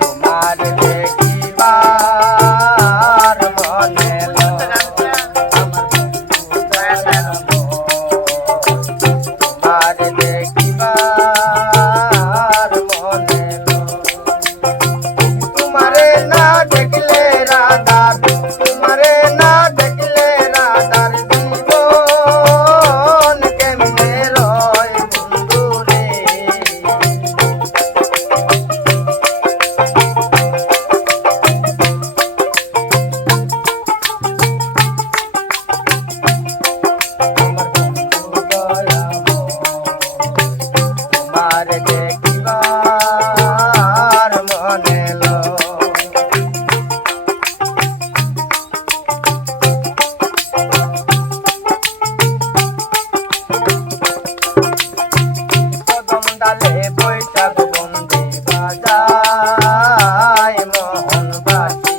তোমার দেখিবার মনে তোমার দেখিবার মনে তোমারে না দেখলে রাধা তোমারে না দেখলে রাধার জীবন কেমনে রয় বন্ধু রে তোমার দেখিবার মনে কদম ডালে বৈশাখ বন্দে বাজায় মোহনবাসী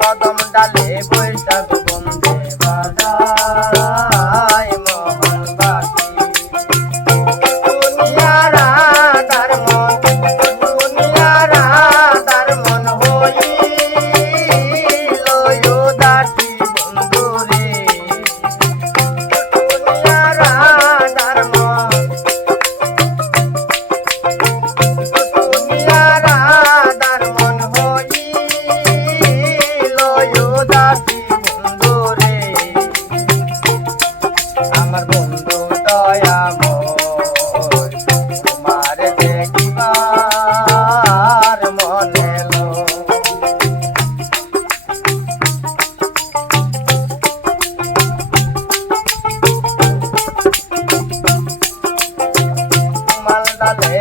কদম ডালে বৈশাখ বন্দে বাজায় মোহনবাসী দুনিয়ার মন হইল দাসী বন্ধু রে দুনিয়ার মন দুনিয়ার মন হইল দাসী বন্ধু রে আমার বন্ধু দয়াময় তোমার দেখিবার মনে মালদালে